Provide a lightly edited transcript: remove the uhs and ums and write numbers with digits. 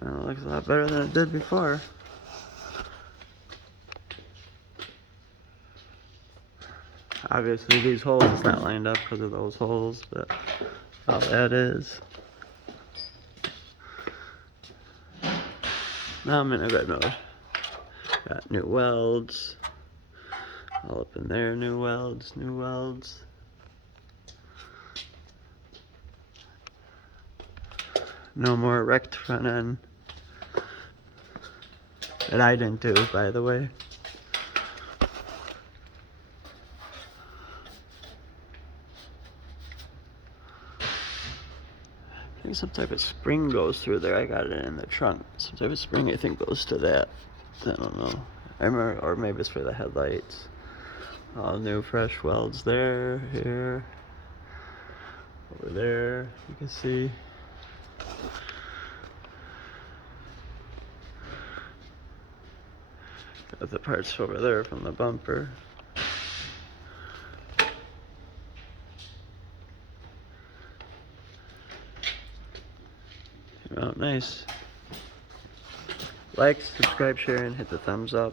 It looks a lot better than it did before. Obviously these holes, it's not lined up because of those holes, but all that is. Now I'm in a good mode. Got new welds. All up in there, new welds, new welds. No more wrecked front end. That I didn't do, by the way. I think some type of spring goes through there. I got it in the trunk. Some type of spring I think goes to that. I don't know. I remember, or maybe it's for the headlights. All new fresh welds there, here, over there, you can see. Got the parts over there from the bumper. Came out nice. Like, subscribe, share, and hit the thumbs up.